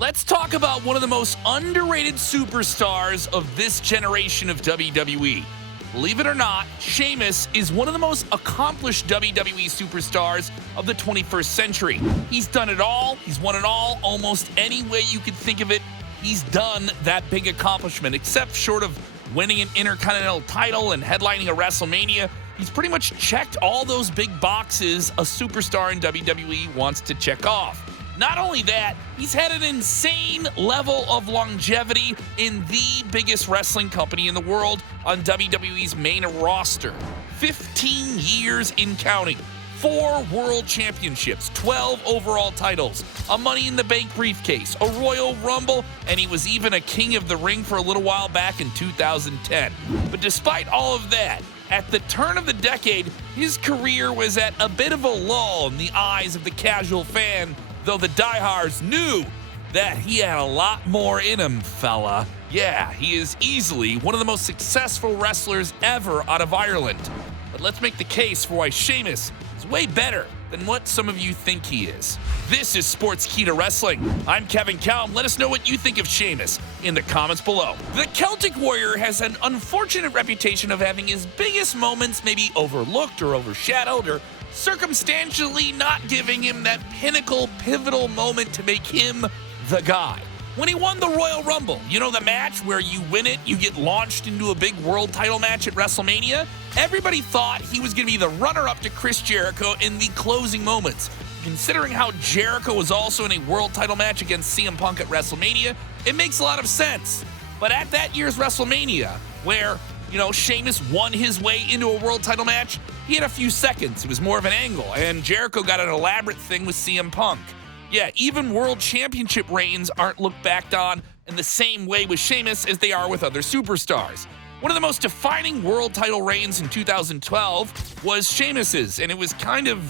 Let's talk about one of the most underrated superstars of this generation of WWE. Believe it or not, Sheamus is one of the most accomplished WWE superstars of the 21st century. He's done it all. He's won it all. Almost any way you could think of it, he's done that big accomplishment, except short of winning an Intercontinental title and headlining a WrestleMania. He's pretty much checked all those big boxes a superstar in WWE wants to check off. Not only that, he's had an insane level of longevity in the biggest wrestling company in the world on WWE's main roster. 15 years in counting, 4 world championships, 12 overall titles, a Money in the Bank briefcase, a Royal Rumble, and he was even a King of the Ring for a little while back in 2010. But despite all of that, at the turn of the decade, his career was at a bit of a lull in the eyes of the casual fan, though the diehards knew that he had a lot more in him, fella. Yeah, he is easily one of the most successful wrestlers ever out of Ireland. But let's make the case for why Sheamus is way better than what some of you think he is. This is Sportskeeda Wrestling. I'm Kevin Cowm. Let us know what you think of Sheamus in the comments below. The Celtic Warrior has an unfortunate reputation of having his biggest moments maybe overlooked or overshadowed or circumstantially not giving him that pinnacle, pivotal moment to make him the guy. When he won the Royal Rumble, you know, the match where you win it, you get launched into a big world title match at WrestleMania, everybody thought he was going to be the runner-up to Chris Jericho in the closing moments. Considering how Jericho was also in a world title match against CM Punk at WrestleMania, it makes a lot of sense. But at that year's WrestleMania, where Sheamus won his way into a world title match, he had a few seconds. It was more of an angle, and Jericho got an elaborate thing with CM Punk. Yeah, even world championship reigns aren't looked back on in the same way with Sheamus as they are with other superstars. One of the most defining world title reigns in 2012 was Sheamus's, and it was kind of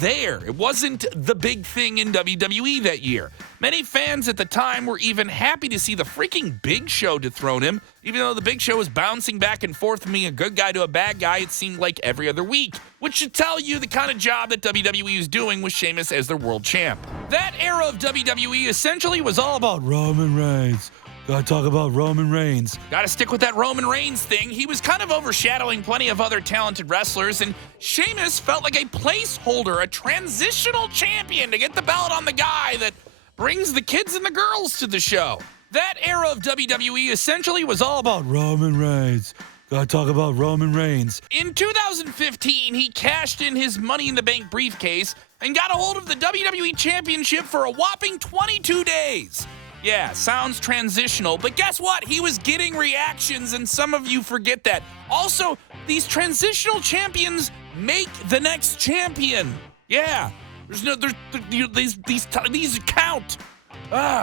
there. It wasn't the big thing in WWE that year. Many fans at the time were even happy to see the freaking Big Show dethrone him, even though the Big Show was bouncing back and forth from being a good guy to a bad guy, it seemed like every other week, which should tell you the kind of job that WWE is doing with Sheamus as their world champ. That era of WWE essentially was all about Roman Reigns. Gotta talk about Roman Reigns. Gotta stick with that Roman Reigns thing. He was kind of overshadowing plenty of other talented wrestlers, and Sheamus felt like a placeholder, a transitional champion to get the belt on the guy that brings the kids and the girls to the show. That era of WWE essentially was all about Roman Reigns. Gotta talk about Roman Reigns. In 2015, he cashed in his Money in the Bank briefcase and got a hold of the WWE Championship for a whopping 22 days. Yeah, sounds transitional, but guess what? He was getting reactions, and some of you forget that. Also, these transitional champions make the next champion. Yeah, these count.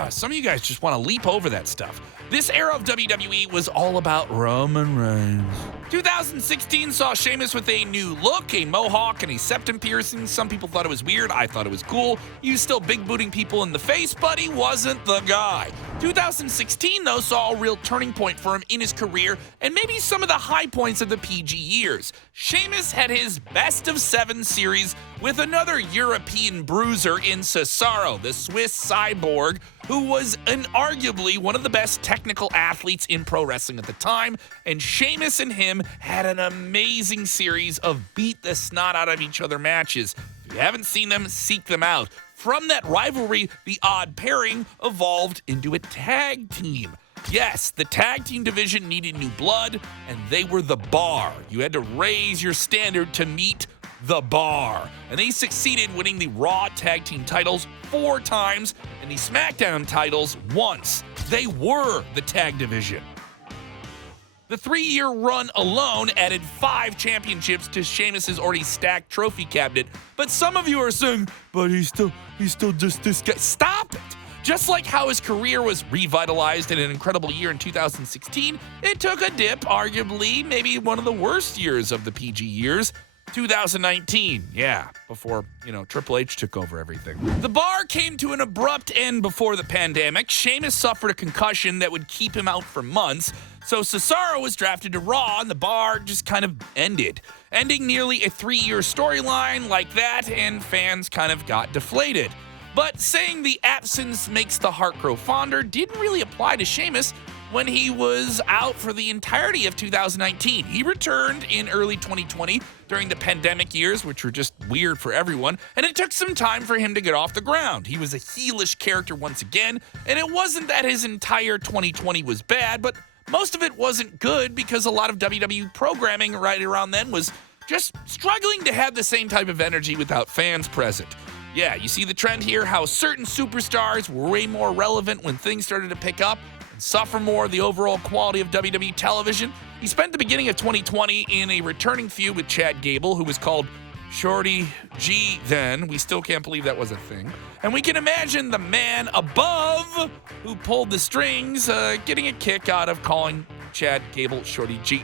Some of you guys just want to leap over that stuff. This era of WWE was all about Roman Reigns. 2016 saw Sheamus with a new look, a mohawk, and a septum piercing. Some people thought it was weird. I thought it was cool. He was still big booting people in the face, but he wasn't the guy. 2016, though, saw a real turning point for him in his career and maybe some of the high points of the PG years. Sheamus had his best of 7 series with another European bruiser in Cesaro, the Swiss cyborg, who was arguably one of the best technical athletes in pro wrestling at the time, and Sheamus and him had an amazing series of beat the snot out of each other matches. If you haven't seen them, seek them out. From that rivalry, the odd pairing evolved into a tag team. Yes, the tag team division needed new blood, and they were the Bar. You had to raise your standard to meet the Bar. And they succeeded, winning the Raw tag team titles 4 times and the SmackDown titles once. They were the tag division. The 3-year run alone added 5 championships to Sheamus's already stacked trophy cabinet. But some of you are saying, but he's still just this guy. Stop it! Just like how his career was revitalized in an incredible year in 2016, it took a dip, arguably maybe one of the worst years of the PG years. 2019, yeah, before, Triple H took over everything. The Bar came to an abrupt end before the pandemic. Sheamus suffered a concussion that would keep him out for months, so Cesaro was drafted to Raw, and the Bar just kind of ended. Ending nearly a 3-year storyline like that, and fans kind of got deflated. But saying the absence makes the heart grow fonder didn't really apply to Sheamus when he was out for the entirety of 2019. He returned in early 2020 during the pandemic years, which were just weird for everyone, and it took some time for him to get off the ground. He was a heelish character once again, and it wasn't that his entire 2020 was bad, but most of it wasn't good because a lot of WWE programming right around then was just struggling to have the same type of energy without fans present. Yeah, you see the trend here, how certain superstars were way more relevant when things started to pick up and suffer more of the overall quality of WWE television. He spent the beginning of 2020 in a returning feud with Chad Gable, who was called Shorty G then. We still can't believe that was a thing. And we can imagine the man above who pulled the strings getting a kick out of calling Chad Gable Shorty G.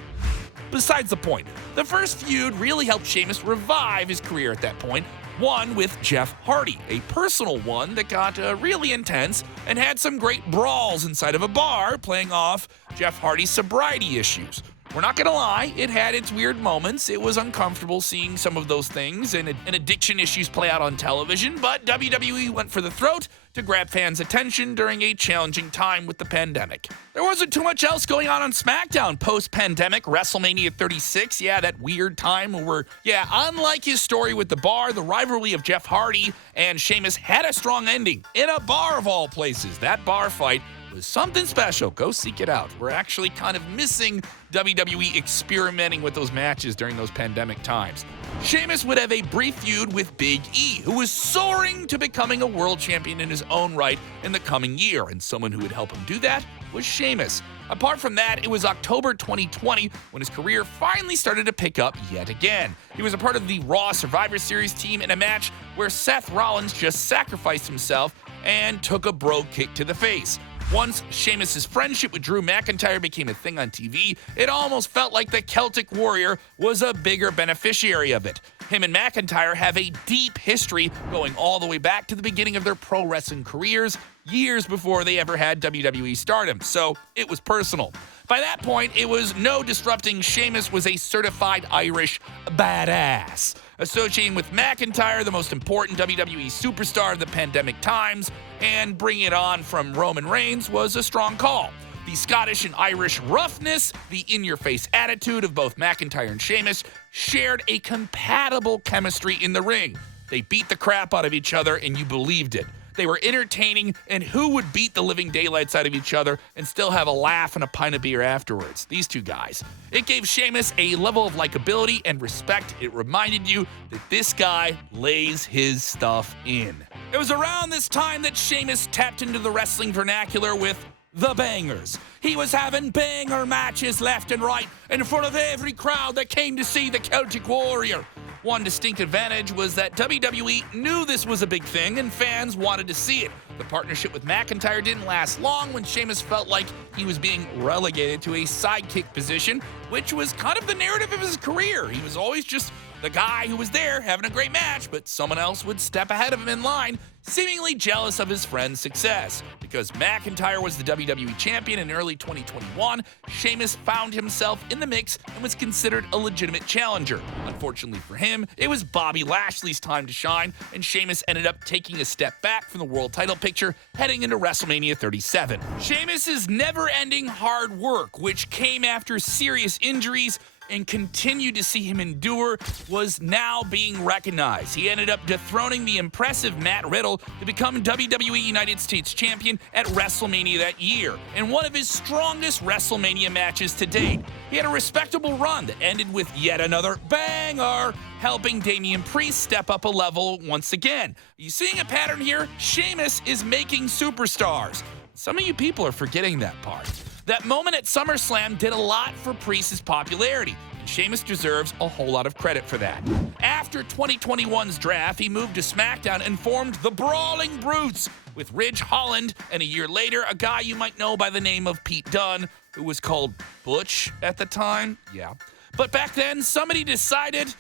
Besides the point, the first feud really helped Sheamus revive his career at that point, one with Jeff Hardy, a personal one that got really intense and had some great brawls inside of a bar playing off Jeff Hardy's sobriety issues. We're not gonna lie, it had its weird moments. It was uncomfortable seeing some of those things and addiction issues play out on television, but WWE went for the throat to grab fans' attention during a challenging time with the pandemic. There wasn't too much else going on SmackDown post-pandemic. WrestleMania 36, that weird time where, unlike his story with the bar, the rivalry of Jeff Hardy and Sheamus had a strong ending in a bar of all places. That bar fight was something special. Go seek it out. We're actually kind of missing WWE experimenting with those matches during those pandemic times. Sheamus would have a brief feud with Big E, who was soaring to becoming a world champion in his own right in the coming year, and someone who would help him do that was Sheamus. Apart from that, it was October 2020 when his career finally started to pick up yet again. He was a part of the Raw Survivor Series team in a match where Seth Rollins just sacrificed himself and took a bro kick to the face. Once Sheamus' friendship with Drew McIntyre became a thing on TV, it almost felt like the Celtic Warrior was a bigger beneficiary of it. Him and McIntyre have a deep history going all the way back to the beginning of their pro wrestling careers, years before they ever had WWE stardom, so it was personal. By that point, it was no disrupting Sheamus was a certified Irish badass. Associating with McIntyre, the most important WWE superstar of the pandemic times, and bringing it on from Roman Reigns was a strong call. The Scottish and Irish roughness, the in-your-face attitude of both McIntyre and Sheamus shared a compatible chemistry in the ring. They beat the crap out of each other, and you believed it. They were entertaining, and who would beat the living daylights out of each other and still have a laugh and a pint of beer afterwards? These two guys. It gave Sheamus a level of likability and respect. It reminded you that this guy lays his stuff in. It was around this time that Sheamus tapped into the wrestling vernacular with the bangers. He was having banger matches left and right in front of every crowd that came to see the Celtic Warrior. One distinct advantage was that WWE knew this was a big thing and fans wanted to see it. The partnership with McIntyre didn't last long when Sheamus felt like he was being relegated to a sidekick position, which was kind of the narrative of his career. He was always just the guy who was there having a great match, but someone else would step ahead of him in line, seemingly jealous of his friend's success. Because McIntyre was the WWE champion in early 2021, Sheamus found himself in the mix and was considered a legitimate challenger. Unfortunately for him, it was Bobby Lashley's time to shine, and Sheamus ended up taking a step back from the world title picture heading into WrestleMania 37. Sheamus' never-ending hard work, which came after serious injuries and continued to see him endure, was now being recognized. He ended up dethroning the impressive Matt Riddle to become WWE United States Champion at WrestleMania that year, in one of his strongest WrestleMania matches to date. He had a respectable run that ended with yet another banger, helping Damian Priest step up a level once again. Are you seeing a pattern here? Sheamus is making superstars. Some of you people are forgetting that part. That moment at SummerSlam did a lot for Priest's popularity, and Sheamus deserves a whole lot of credit for that. After 2021's draft, he moved to SmackDown and formed the Brawling Brutes with Ridge Holland, and a year later, a guy you might know by the name of Pete Dunne, who was called Butch at the time. Yeah. But back then, somebody decided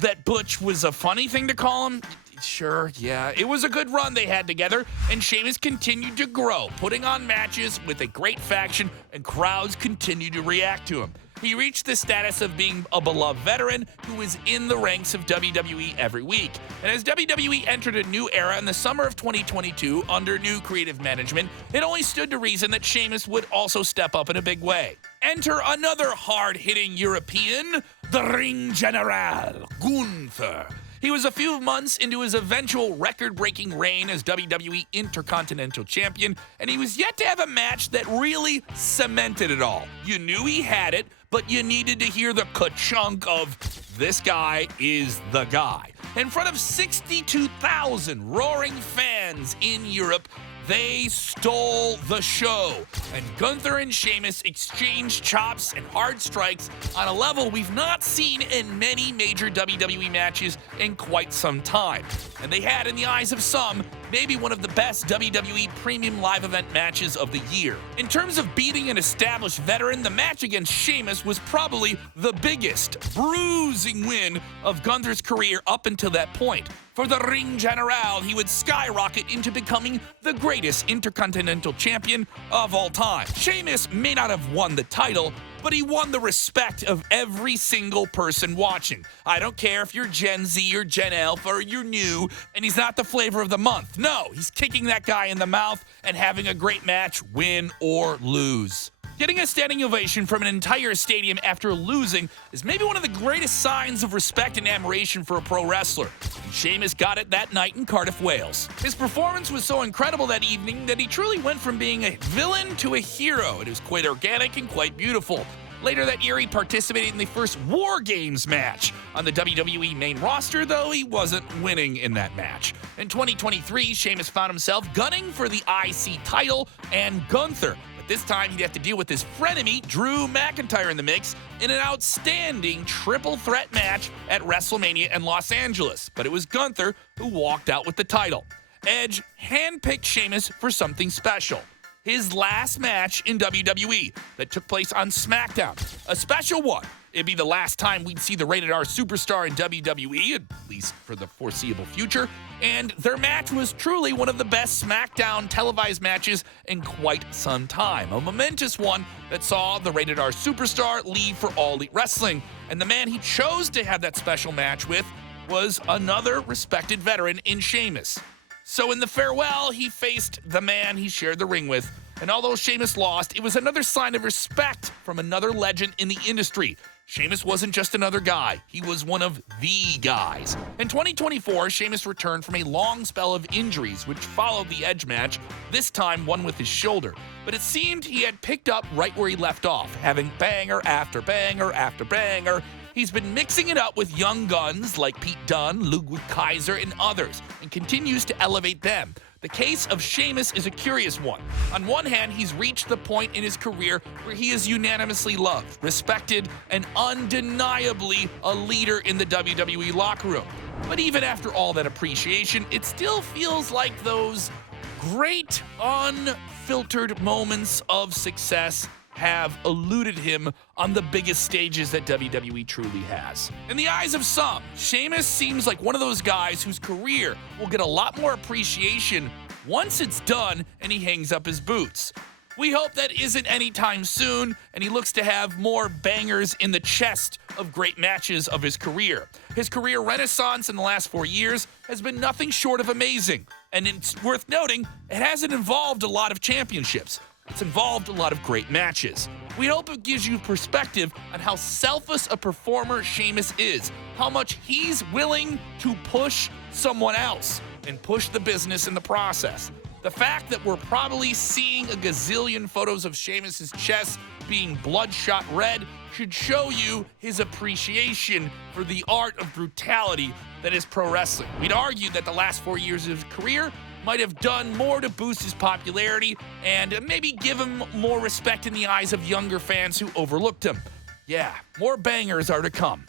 that Butch was a funny thing to call him. Sure, yeah. It was a good run they had together, and Sheamus continued to grow, putting on matches with a great faction, and crowds continued to react to him. He reached the status of being a beloved veteran who was in the ranks of WWE every week. And as WWE entered a new era in the summer of 2022 under new creative management, it only stood to reason that Sheamus would also step up in a big way. Enter another hard-hitting European, the Ring General, Gunther. He was a few months into his eventual record-breaking reign as WWE Intercontinental Champion, and he was yet to have a match that really cemented it all. You knew he had it, but you needed to hear the ka-chunk of, this guy is the guy. In front of 62,000 roaring fans in Europe, they stole the show, and Gunther and Sheamus exchanged chops and hard strikes on a level we've not seen in many major WWE matches in quite some time. And they had, in the eyes of some, maybe one of the best WWE premium live event matches of the year. In terms of beating an established veteran, the match against Sheamus was probably the biggest, bruising win of Gunther's career up until that point. For the Ring General, he would skyrocket into becoming the greatest Intercontinental Champion of all time. Sheamus may not have won the title, but he won the respect of every single person watching. I don't care if you're Gen Z or Gen Alpha or you're new, and he's not the flavor of the month. No, he's kicking that guy in the mouth and having a great match, win or lose. Getting a standing ovation from an entire stadium after losing is maybe one of the greatest signs of respect and admiration for a pro wrestler. And Sheamus got it that night in Cardiff, Wales. His performance was so incredible that evening that he truly went from being a villain to a hero. It was quite organic and quite beautiful. Later that year, he participated in the first War Games match on the WWE main roster, though he wasn't winning in that match. In 2023, Sheamus found himself gunning for the IC title and Gunther. This time, he'd have to deal with his frenemy, Drew McIntyre, in the mix in an outstanding triple threat match at WrestleMania in Los Angeles. But it was Gunther who walked out with the title. Edge handpicked Sheamus for something special. His last match in WWE that took place on SmackDown. A special one. It'd be the last time we'd see the rated R superstar in WWE, at least for the foreseeable future. And their match was truly one of the best SmackDown televised matches in quite some time. A momentous one that saw the rated R superstar leave for All Elite Wrestling. And the man he chose to have that special match with was another respected veteran in Sheamus. So in the farewell, he faced the man he shared the ring with. And although Sheamus lost, it was another sign of respect from another legend in the industry. Sheamus wasn't just another guy. He was one of the guys. In 2024, Sheamus returned from a long spell of injuries, which followed the Edge match, this time one with his shoulder. But it seemed he had picked up right where he left off, having banger after banger after banger. He's been mixing it up with young guns like Pete Dunne, Ludwig Kaiser, and others, and continues to elevate them. The case of Sheamus is a curious one. On one hand, he's reached the point in his career where he is unanimously loved, respected, and undeniably a leader in the WWE locker room. But even after all that appreciation, it still feels like those great, unfiltered moments of success have eluded him on the biggest stages that WWE truly has. In the eyes of some, Sheamus seems like one of those guys whose career will get a lot more appreciation once it's done and he hangs up his boots. We hope that isn't anytime soon, and he looks to have more bangers in the chest of great matches of his career. His career renaissance in the last 4 years has been nothing short of amazing, and it's worth noting, it hasn't involved a lot of championships. It's involved a lot of great matches. We hope it gives you perspective on how selfless a performer Sheamus is, how much he's willing to push someone else and push the business in the process. The fact that we're probably seeing a gazillion photos of Sheamus's chest being bloodshot red should show you his appreciation for the art of brutality that is pro wrestling. We'd argue that the last 4 years of his career might have done more to boost his popularity and maybe give him more respect in the eyes of younger fans who overlooked him. Yeah, more bangers are to come.